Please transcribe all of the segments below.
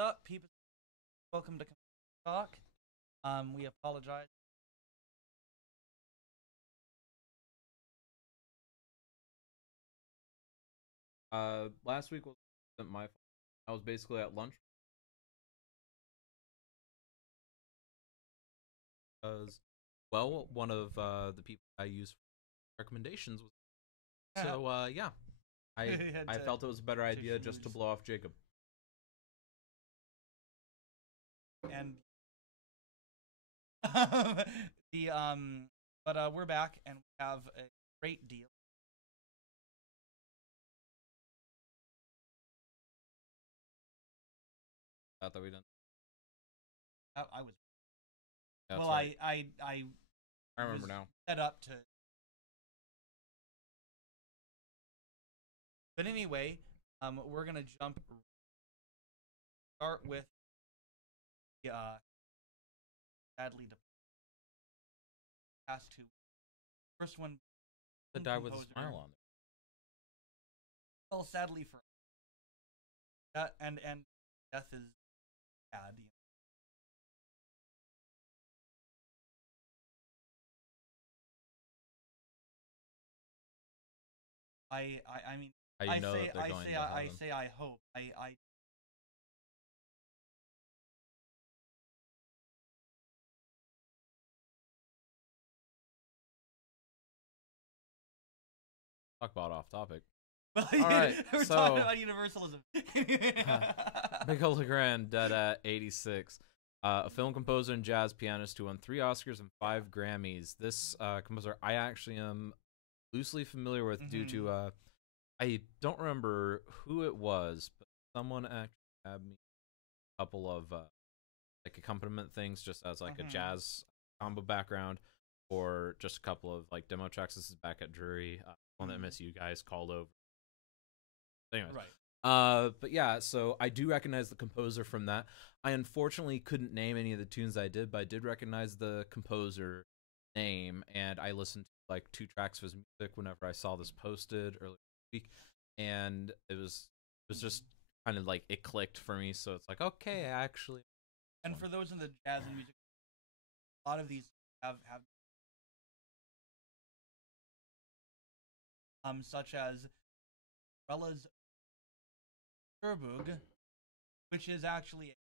up, people? Welcome to Talk. We apologize. Last week wasn't my fault. I was basically at lunch because, well, one of the people I use for recommendations was. So, yeah, I Had I to felt it was a better idea just to schmooze. blow off Jacob. And the but we're back and we have a great deal. Thought that we didn't. I was That's well. right. I I was remember now. set up to. But anyway, we're gonna start with the sadly the past two. First one, The die with a composer. smile on it. Well, sadly for that, and death is bad. You know. I mean, How you know that they're going to I heaven? say, I hope. Talk about off topic. Well, All right, we're so talking about universalism. Miguel Legrand dead at 86. A film composer and jazz pianist who won 3 Oscars and 5 Grammys. This composer I actually am loosely familiar with due Mhm. to I don't remember who it was, but someone actually had me a couple of like accompaniment things just as like a Mhm. jazz combo background or just a couple of like demo tracks. This is back at Drury, one that Mhm. MSU guys called over. Anyways, Right. but yeah, so I do recognize the composer from that. I unfortunately couldn't name any of the tunes I did, but I did recognize the composer name, and I listened to like 2 tracks of his music whenever I saw this posted earlier this week, and it was just kind of like it clicked for me. So it's like, okay, actually, And for those in the jazz and music, a lot of these have such as Rella's Terburg, which is actually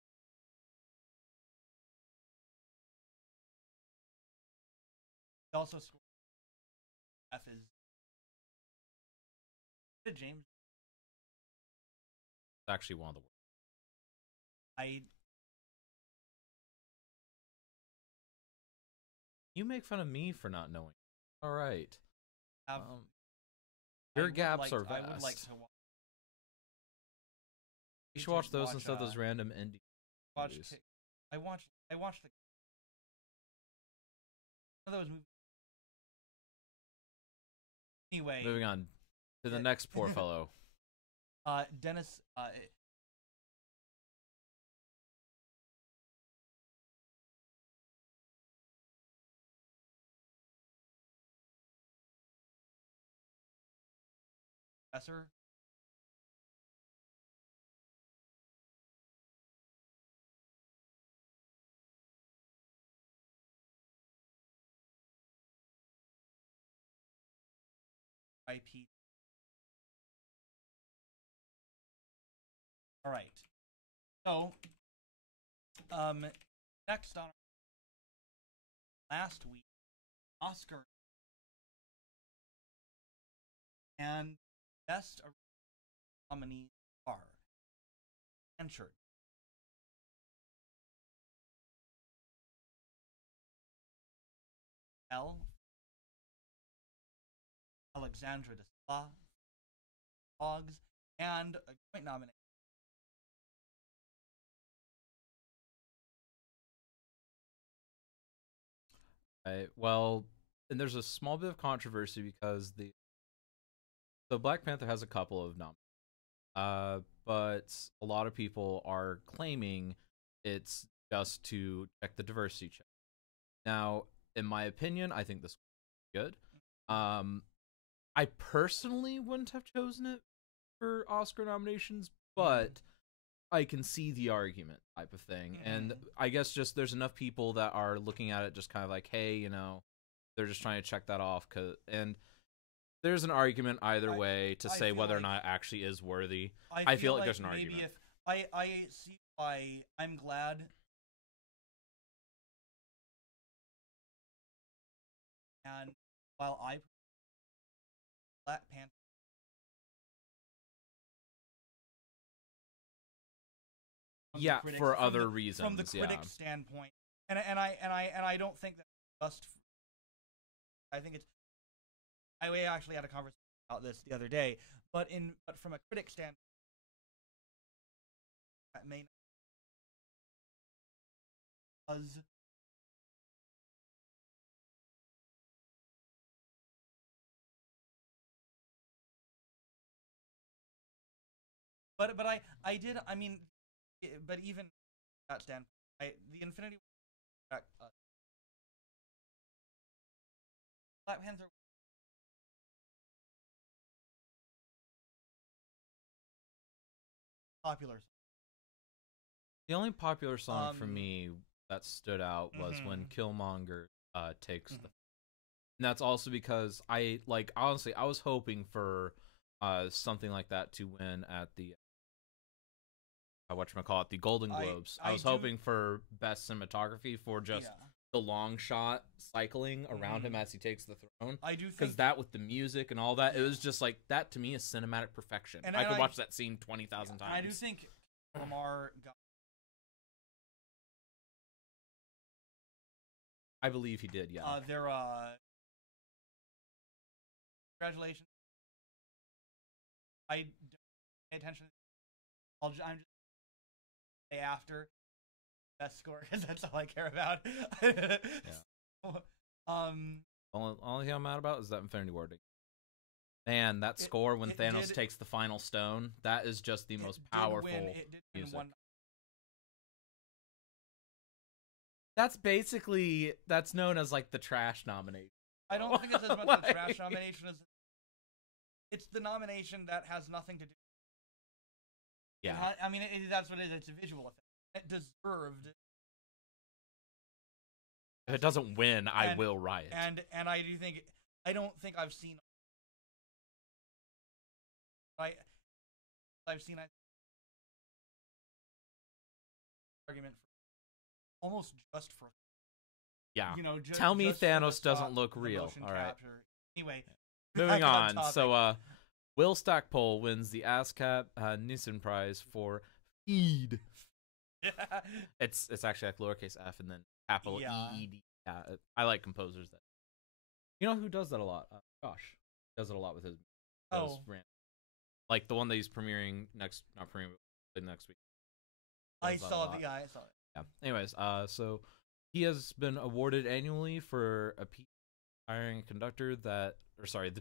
also F is James. it's actually one of the worst. I You make fun of me for not knowing. All right, have your gaps are I would like vast. to You should watch those watch instead of those random indie watch movies. I watched the one of those movies. Anyway, Moving on to the it- next poor fellow. Dennis Esser. IP. All right. So, next on last week, Oscar and best nominees are Blanchard, L, Alexandra Desplat, Boggs, and a joint nomination. Well, and there's a small bit of controversy because the Black Panther has a couple of noms, but a lot of people are claiming it's just to check the diversity check. Now, in my opinion, I think this is good. I personally wouldn't have chosen it for Oscar nominations, but I can see the argument type of thing. And Mhm. I guess just there's enough people that are looking at it just kind of like, hey, you know, they're just trying to check that off. And there's an argument either way to I say feel whether or like- not it actually is worthy. I feel like like there's an maybe argument. if I see why I'm glad. And while I Black Panther from the Yeah, critics- for from other the- reasons. from the critic yeah. standpoint, and I don't think that just. I think it's. We actually had a conversation about this the other day, but from a critic standpoint, that may not because but I mean, but even that standpoint, the Infinity War, Black Panther popular. The only popular song for Um, me that stood out was when Mhm. Killmonger takes Mhm. the. And that's also because honestly I was hoping for something like that to win at the whatchamacallit, the Golden Globes. I was hoping for best cinematography for just Yeah. the long shot cycling around him as he takes the throne. I do Because think that with the music and all that, it was just like that to me is cinematic perfection. And I could I- watch that scene 20,000 and times. I do think Lamar got. I believe he did, yeah. Their congratulations. I don't pay attention. I'm just say after best score because that's all I care about. So, Only thing I'm mad about is that Infinity War. Man, that score when it Thanos did- takes the final stone, that is just the most it did powerful It did win music. one. That's known as like the trash nomination. I don't think it's as much the trash nomination as it's the nomination that has nothing to do. Yeah. I mean, that's what it is. It's a visual effect. It deserved. If it doesn't win, I And- will riot. And I do think I don't think I've seen. I've seen argument for, almost just for yeah. Just, Tell me just for Thanos the doesn't look the real. motion All right. capture. Anyway, Moving back on on. topic. So, Will Stackpole wins the ASCAP Nissen Prize for Feed. It's actually like lowercase f and then capital Yeah. EED. Yeah, I like composers that. You know who does that a lot? Josh does it a lot with his. Oh. Like the one that he's premiering next week. I Does that a saw lot. the I saw it. Yeah. Anyways, so he has been awarded annually for a piece requiring a conductor the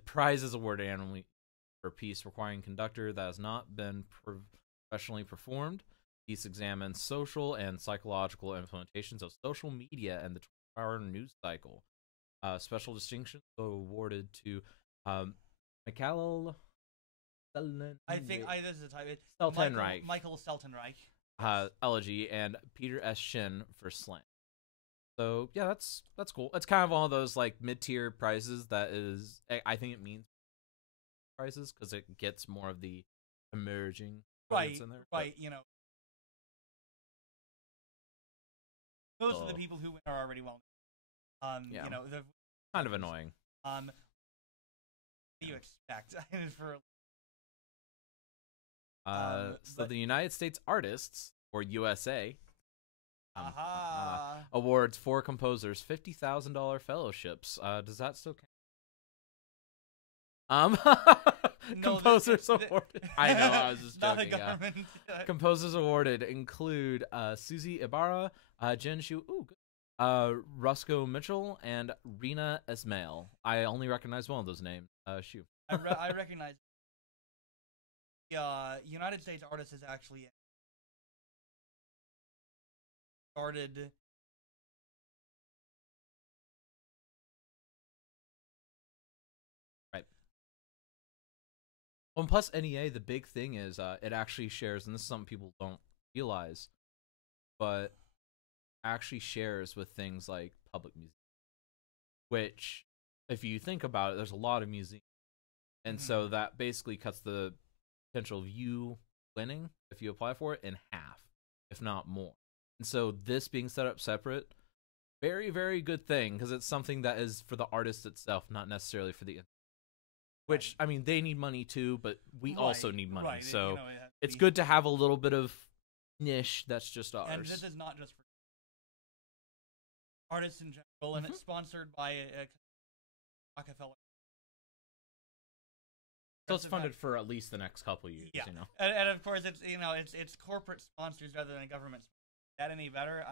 prize is awarded annually for a piece requiring a conductor that has not been professionally performed. Piece examines social and psychological implementations of social media and the 24-hour news cycle. Special distinctions awarded to Michael I think this is a type. Seltenreich. Michael Seltenreich. Elegy and Peter S. Shin for Slant. So yeah, that's cool. It's kind of one of those like mid-tier prizes that is I think it means prizes because it gets more of the emerging audience in there. Right. Those are the Oh. people who are already well. Yeah. The Kind of annoying. what do you expect for? So but- the United States Artists, or USA, Aha. awards 4 composers $50,000 fellowships. Does that still count? No, Composers awarded. I know, I was just not joking. a Yeah. government. Composers awarded include Susie Ibarra, Jen Shu, Roscoe Mitchell, and Rina Ismail. I only recognize one of those names. Shu. I recognize. The United States Artist is actually started. Right. Well, and plus NEA, the big thing is it actually shares, and this is something people don't realize, but actually shares with things like public museums. Which, if you think about it, there's a lot of museums, and so that basically cuts the potential of you winning if you apply for it in half, if not more. And so this being set up separate, very, very good thing, because it's something that is for the artist itself, not necessarily for the. Which, I mean, they need money too, but we also need money. Right. So You know, it's good to have a little bit of niche that's just ours. And this is not just for artists in general, and it's sponsored by Rockefeller. So it's funded for at least the next couple years, yeah. you know. And of course, it's corporate sponsors rather than government. Is that any better?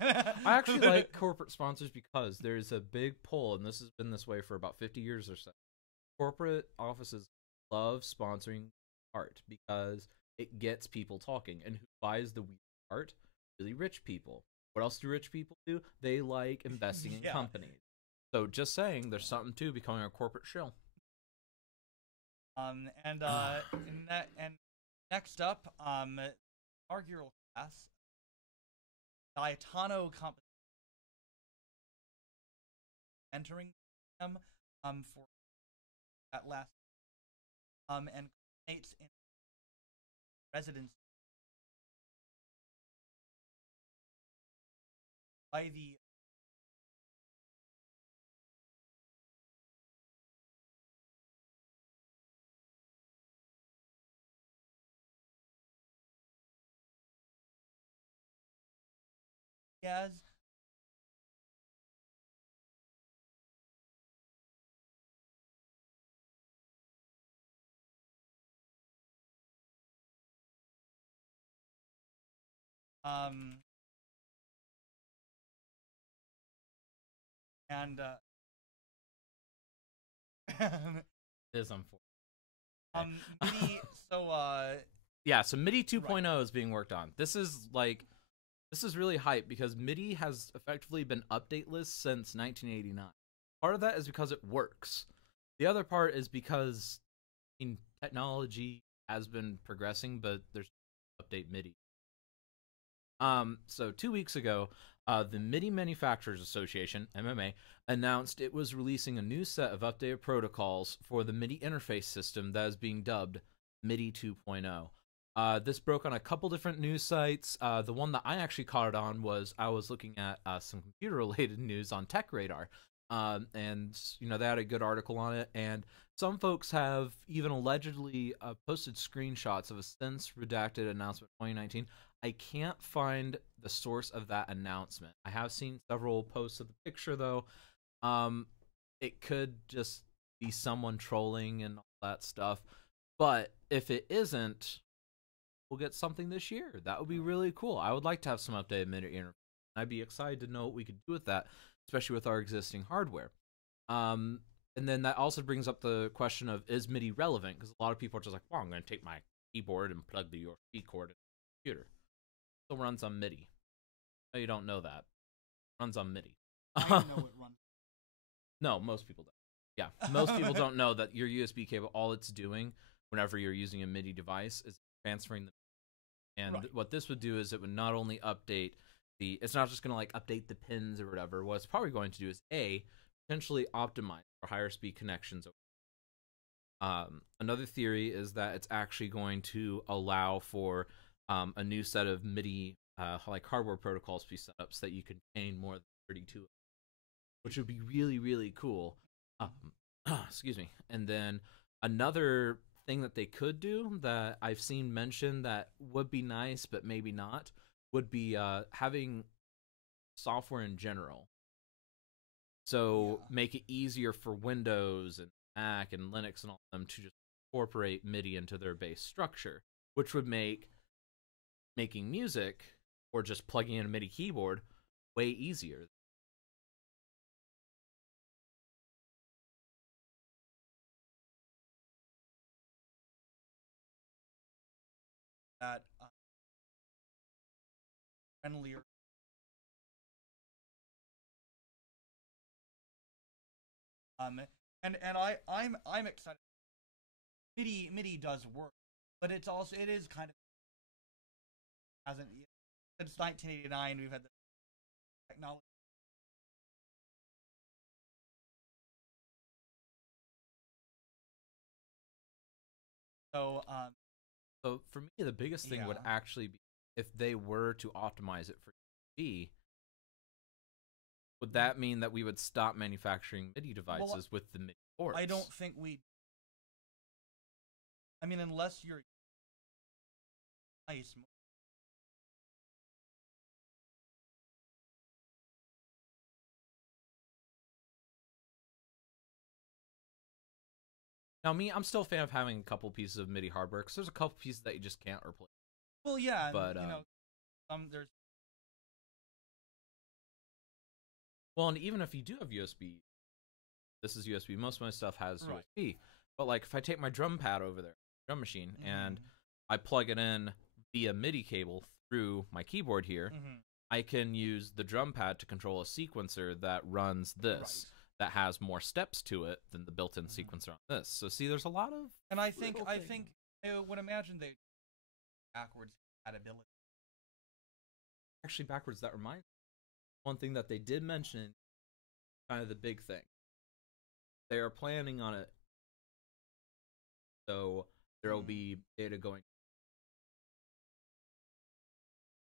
I actually like corporate sponsors because there's a big pull, and this has been this way for about 50 years or so. Corporate offices love sponsoring art because it gets people talking, and who buys the weird art? Really rich people. What else do rich people do? They like investing in companies. So just saying, there's something to becoming a corporate shill. And next up, inaugural class, Gaetano competition, entering them for that last and culminates in residency by the Diaz. And it is unfortunate. MIDI, yeah, so MIDI 2.0 is being worked on. This is really hype because MIDI has effectively been updateless since 1989. Part of that is because it works. The other part is because technology has been progressing, but there's update MIDI. So 2 weeks ago, the MIDI Manufacturers Association, MMA, announced it was releasing a new set of updated protocols for the MIDI interface system that is being dubbed MIDI 2.0. This broke on a couple different news sites. The one that I actually caught it on was I was looking at some computer-related news on Tech Radar, and they had a good article on it. And some folks have even allegedly posted screenshots of a since redacted announcement 2019. I can't find the source of that announcement. I have seen several posts of the picture though. It could just be someone trolling and all that stuff. But if it isn't, we'll get something this year. That would be really cool. I would like to have some updated MIDI interface. I'd be excited to know what we could do with that, especially with our existing hardware. And then that also brings up the question of, is MIDI relevant? Because a lot of people are just like, well, I'm going to take my keyboard and plug the USB cord in the computer. It still runs on MIDI. No, you don't know that. It runs on MIDI. I know it runs. No, most people don't. Yeah, most people don't know that your USB cable, all it's doing whenever you're using a MIDI device is transferring the. And what this would do is it would not only update it's not just going to like update the pins or whatever. What it's probably going to do is potentially optimize for higher speed connections. Another theory is that it's actually going to allow for a new set of MIDI like hardware protocols to be set up so that you can chain more than 32, which would be really, really cool. Excuse me. And then another thing that they could do that I've seen mentioned that would be nice but maybe not would be having software in general. So make it easier for Windows and Mac and Linux and all of them to just incorporate MIDI into their base structure, which would make making music or just plugging in a MIDI keyboard way easier. That friendlier. And I'm excited. MIDI does work, but it is kind of hasn't since 1989. We've had the technology. So, So for me, the biggest thing would Yeah. actually be if they were to optimize it for USB. Would that mean that we would stop manufacturing MIDI devices with the MIDI ports? I don't think we. I mean, unless you're nice. Now, me, I'm still a fan of having a couple pieces of MIDI hardware because there's a couple pieces that you just can't replace. Well, yeah, and, But, you know, there's. Well, and even if you do have USB, this is USB. Most of my stuff has Right. USB. But like, if I take my drum pad over there, drum machine, and Mhm. I plug it in via MIDI cable through my keyboard here, Mhm. I can use the drum pad to control a sequencer that runs this. Right. That has more steps to it than the built-in Mhm. sequencer on this. So see, there's a lot of And I think little things. I would imagine they backwards compatibility. Actually backwards. That reminds me. One thing that they did mention, kind of the big thing. They are planning on it, so there will be data going.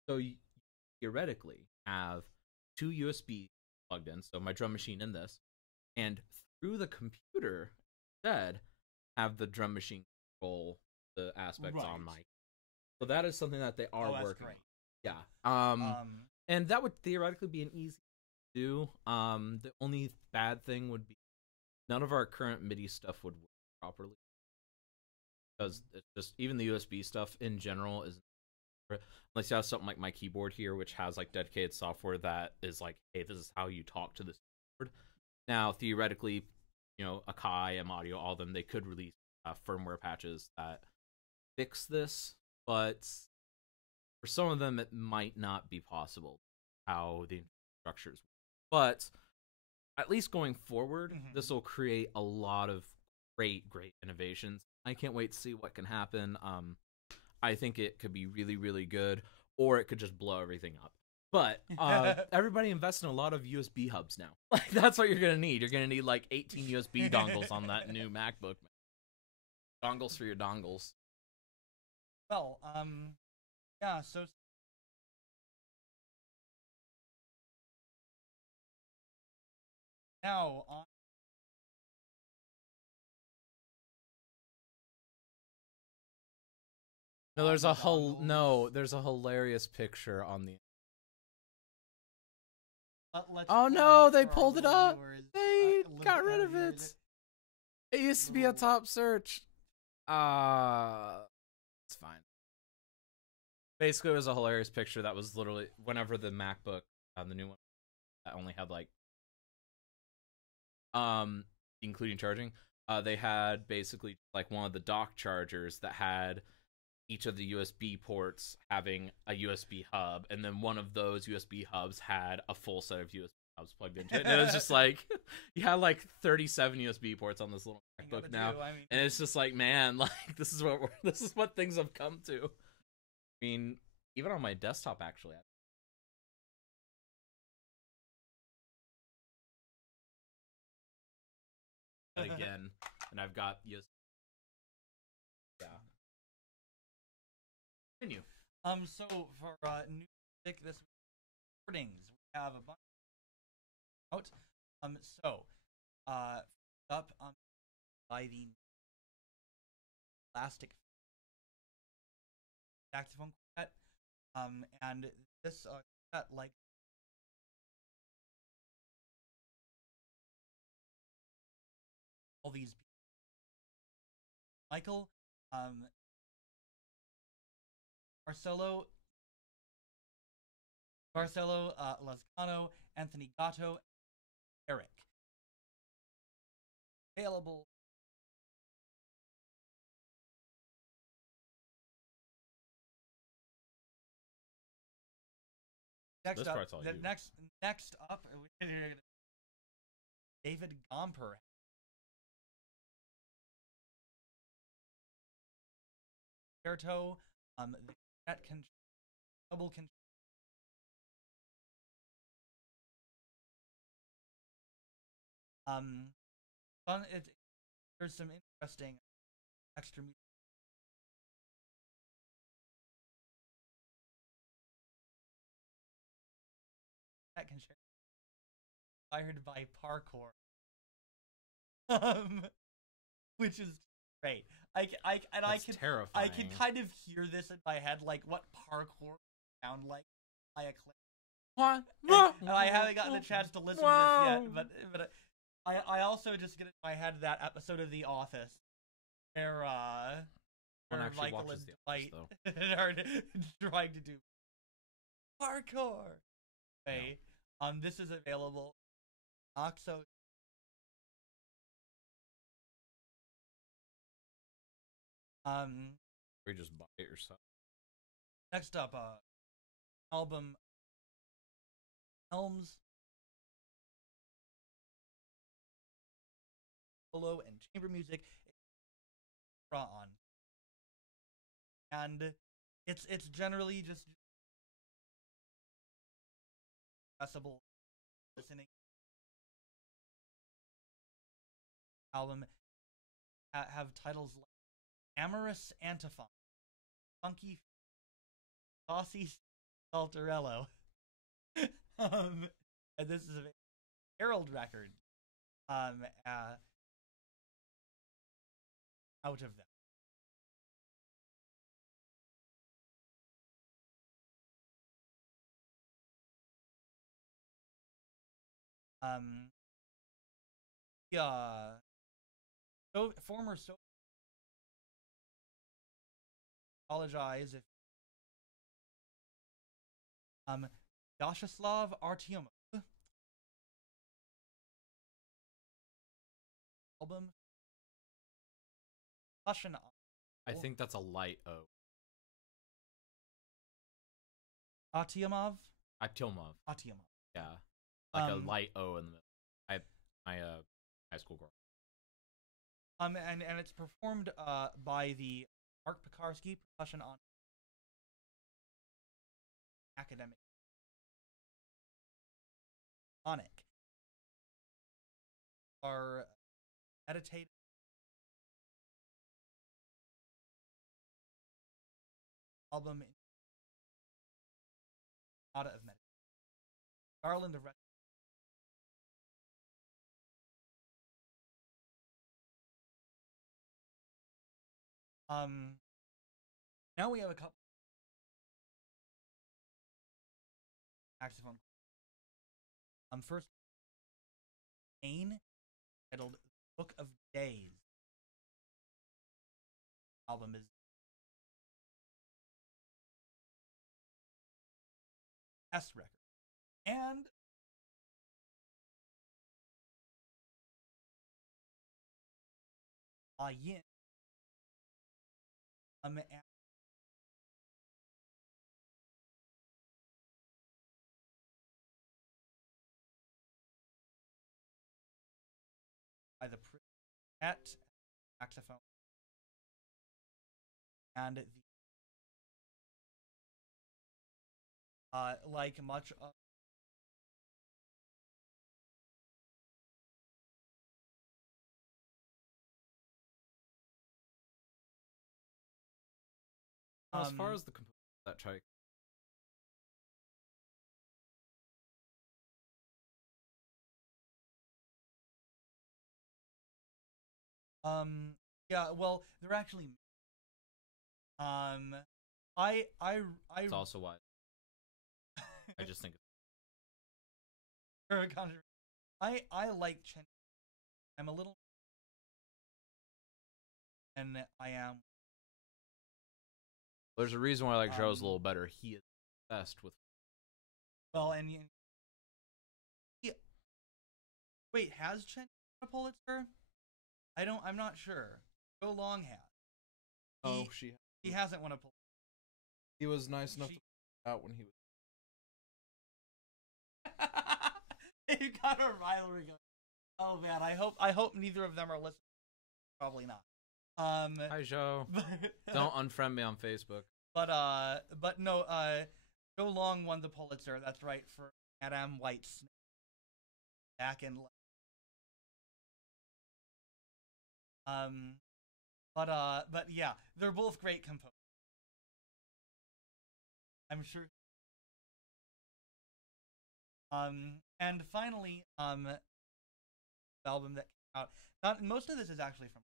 So you theoretically have two USB plugged in, so my drum machine in this, and through the computer instead have the drum machine control the aspects on Right. my. So that is something that they are Oh, that's working great. on. Yeah. And that would theoretically be an easy to do. The only bad thing would be none of our current MIDI stuff would work properly. Because it's just even the USB stuff in general is unless you have something like my keyboard here, which has like dedicated software that is like, hey, this is how you talk to this keyboard. Now, theoretically, you know, Akai, M-Audio, all of them, they could release firmware patches that fix this, but for some of them, it might not be possible how the structures work. But at least going forward, this will create a lot of great innovations. I can't wait to see what can happen. I think it could be really, really good, or it could just blow everything up. But everybody invests in a lot of USB hubs now. Like that's what you're gonna need. You're gonna need like 18 USB dongles on that new MacBook. Dongles for your dongles. Well, yeah. So now on. No, there's on a the whole dongles. there's a hilarious picture on the. Let's Oh pull it no, up they for our pulled it little up. viewers. They Little got rid of viewers. it. It used to be a top search. It's fine. Basically, it was a hilarious picture that was literally whenever the MacBook, the new one, that only had like, including charging, they had basically like one of the dock chargers that had each of the USB ports having a USB hub, and then one of those USB hubs had a full set of USB hubs plugged into it. And it was just like you had like 37 USB ports on this little MacBook now, and it's just like, man, like this is what things have come to. I mean, even on my desktop, actually. And again, and I've got USB. Yeah. Continue. So for new music this recordings, we have a bunch out. So up by the Elastic saxophone quartet. And this quartet, like all these Michael, Barcelo, Lascano, Anthony Gatto, Eric. Available. Next This up, part's all you. Next up, David Gomper. Concerto, the double control. There's some interesting extra music. That can share. Inspired by parkour, which is great. That's terrifying. I can kind of hear this in my head, like what parkour sound like by a clip. What? And I haven't gotten a chance to listen to this yet, but I also just get in my head that episode of The Office where Michael and Dwight are trying to do parkour. Okay, this is available. Oxo. Or you just buy it yourself. Next up, album Helms, solo and chamber music brought on, and it's generally just accessible listening. Album have titles like Amorous Antiphon, Funky, Saucy Saltarello, and this is a Herald record, out of them. Yeah. So former apologize if Vyacheslav Artyomov album Russian. I think that's a light O. Artyomov. Yeah, like a light O in the middle. My high school girl. And it's performed by the Mark Pekarsky percussion on academic Sonic are meditative album of meditation. Garland of now we have a couple saxophone. First, Kane, titled "Book of Days." Album is S record, and Yin. By the at saxophone and the like much of as far as the that try. Yeah, well, they're actually It's also why I just think I like Chen. I'm a little and I am. There's a reason why I like Joe's a little better. He is best with. Well, and wait, has Chen won a Pulitzer? I'm not sure. Joe Long has. He hasn't won a Pulitzer. He was nice enough to put out when he was. You got a rivalry going. Oh man, I hope neither of them are listening. Probably not. Hi Joe. Don't unfriend me on Facebook. But no, Joe Long won the Pulitzer. That's right, for Madame White's back in. But yeah, they're both great composers. I'm sure. And finally, the album that came out. Most of this is actually from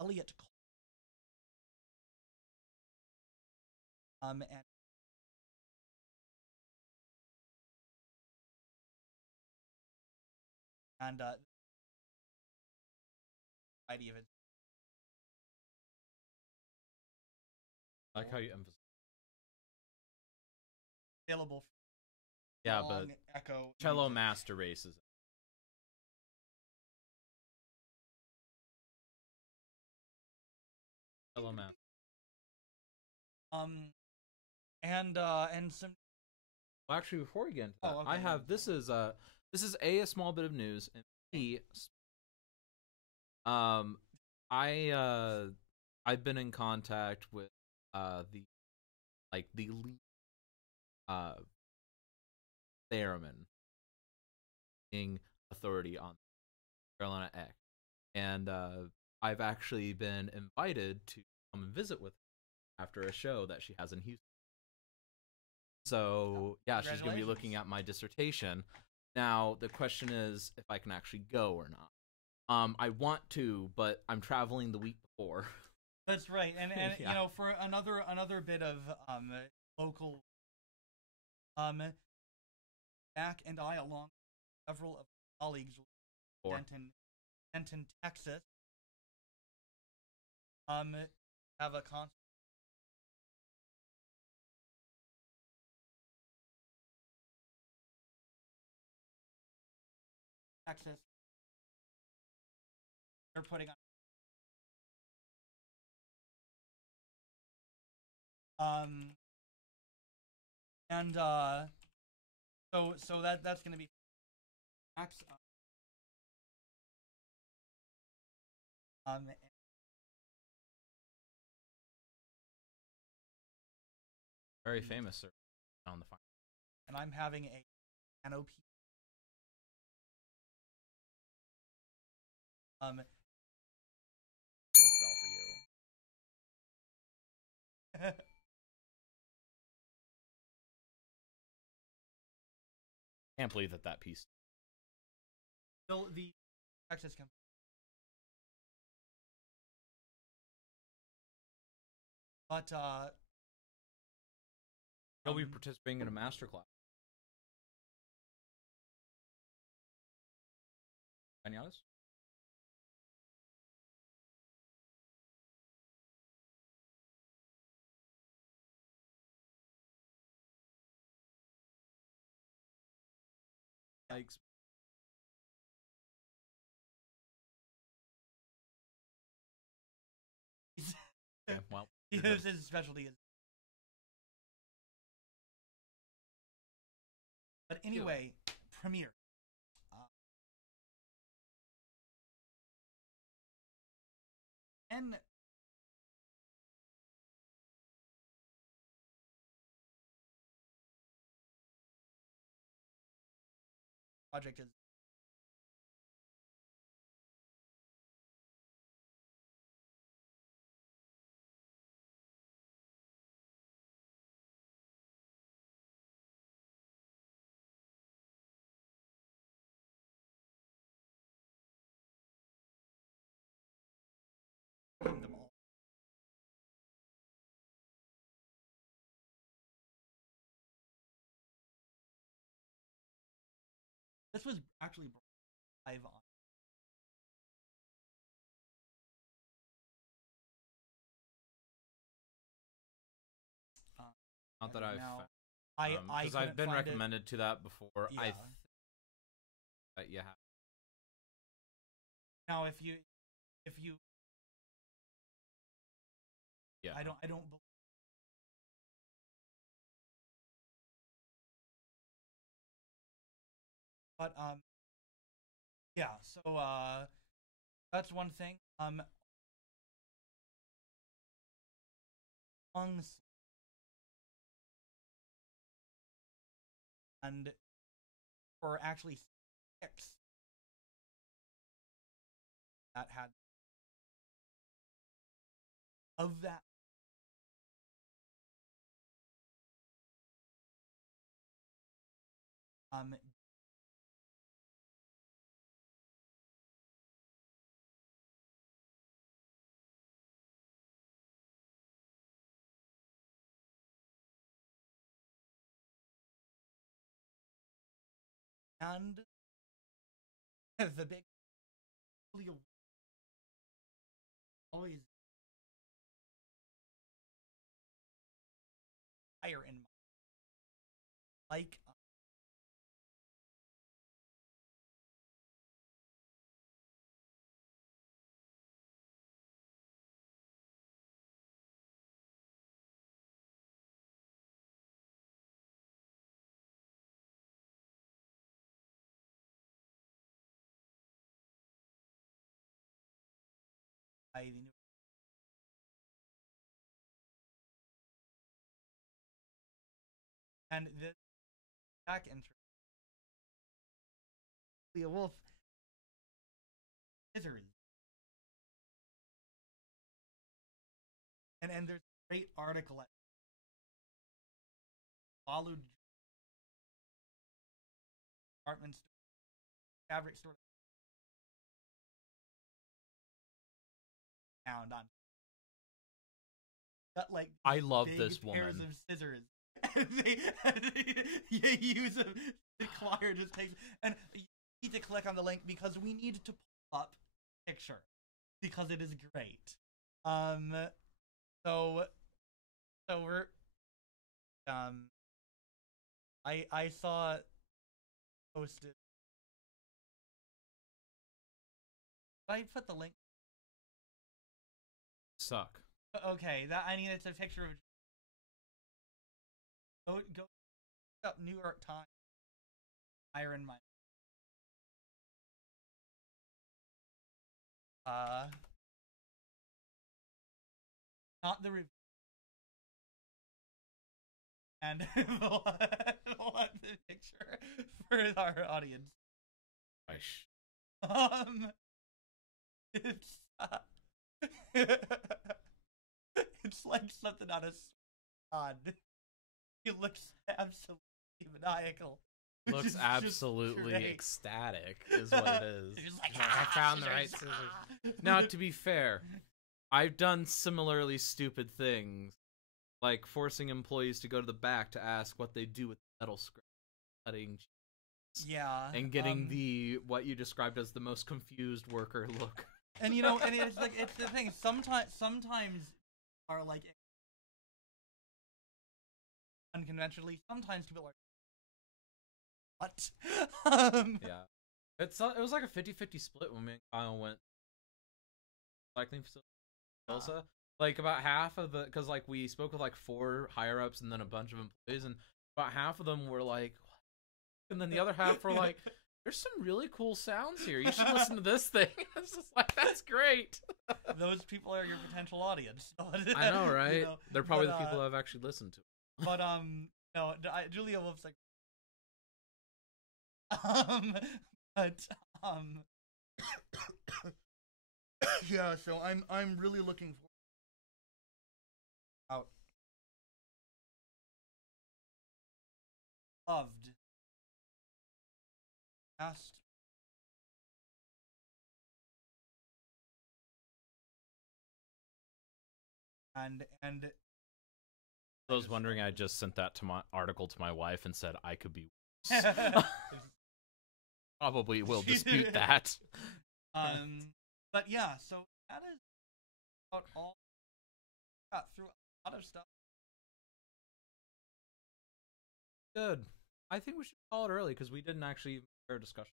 Elliot Cole. And variety of it. I like how you emphasize. Available. Yeah, but Echo Cello Master Race is. Cello Master. And some. Well, actually, before we get into that, okay, I have this is a small bit of news, and B, I've been in contact with the lead theremin being authority on Carolina X, and I've actually been invited to come and visit with her after a show that she has in Houston. So yeah, she's going to be looking at my dissertation. Now the question is if I can actually go or not. I want to, but I'm traveling the week before. That's right, and yeah. You know, for another bit of local, Jack and I, along with several of colleagues, Denton, Texas, have a concert. Texas. They're putting on. And so that's gonna be very famous, sir, on the fire. And I'm having a NOP. A spell for you. Can't believe that piece. Still the Texas company. But you'll be participating in a masterclass. Any others? Thanks. Yeah, well, his specialty is. But anyway, Premiere. And project is them all. This was actually live on. Not that because I've been recommended to that before. Yeah. But yeah. Now, if you, yeah, I don't believe. But yeah. So that's one thing. and for actually 6 that had of that. And the big always higher in like I and this back entry Leah Wolf misery. And there's a great article at followed department store, fabric store found on got like I love big this pairs woman. of scissors. they use a client just takes and you need to click on the link because we need to pull up a picture because it is great. So we're I saw it posted. Did I put the link? Suck. Okay, that I mean it's a picture of go up New York Times Iron Man. Not the review. And we'll let the picture for our audience. Gosh. It's it's like something on a sod. He looks absolutely maniacal. Looks absolutely ecstatic, is what it is. Like, I found the right scissors. Now, to be fair, I've done similarly stupid things, like forcing employees to go to the back to ask what they do with metal scrap, cutting, yeah, and getting the what you described as the most confused worker look. And you know, and it's like it's the thing. Sometimes are like unconventionally. Sometimes people are what? Yeah, it was like a 50-50 split when me and Kyle went cycling facility. Tulsa. Like about half of the, because like we spoke with like 4 higher ups and then a bunch of employees, and about half of them were like, what? And then the other half were like, there's some really cool sounds here. You should listen to this thing. It's just like, that's great. Those people are your potential audience. I know, right? You know? They're probably the people I've actually listened to. But no, Julia Wolf's like, yeah. So I'm really looking forward out loved past and I was wondering, I just sent that to my article to my wife and said I could be worse. Probably will dispute that. But yeah, so that is about all. Got through a lot of stuff. Good. I think we should call it early because we didn't actually have a discussion.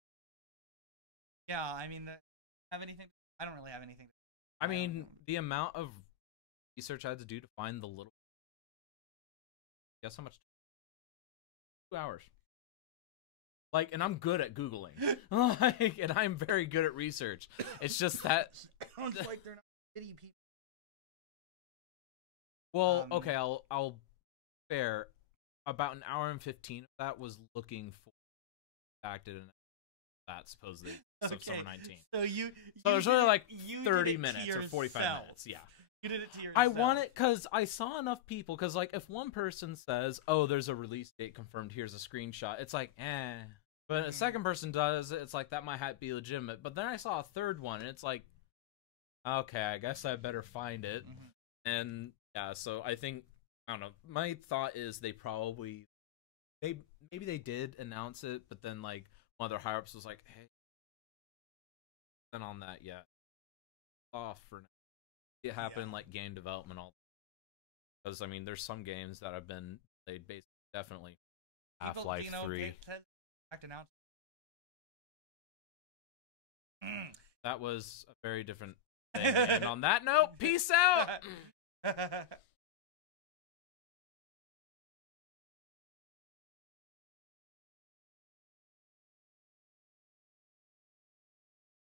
Yeah, I mean, have anything? I don't really have anything. I mean, the amount of research I had to do to find the little. Guess how much? 2 hours. Like, and I'm good at Googling. Like, and I'm very good at research. It's just that. Sounds like they're not shitty people. Well, okay, I'll fair. about an hour and 15 of that was looking for acted in that supposedly of summer 19. So it was really like 30 minutes or 45 minutes. Yeah. You did it to yourself. I want it because I saw enough people. Because like, if one person says, "Oh, there's a release date confirmed. Here's a screenshot," it's like, eh. But a second person does, it's like that might be legitimate. But then I saw a third one, and it's like, okay, I guess I better find it. And yeah, so I think, I don't know. My thought is maybe they did announce it, but then like one of their higher ups was like, "Hey, been on that yet? Off for now." It happened in like game development, all because I mean, there's some games that have been played basically definitely Half-Life 3. That was a very different thing. And on that note, peace out.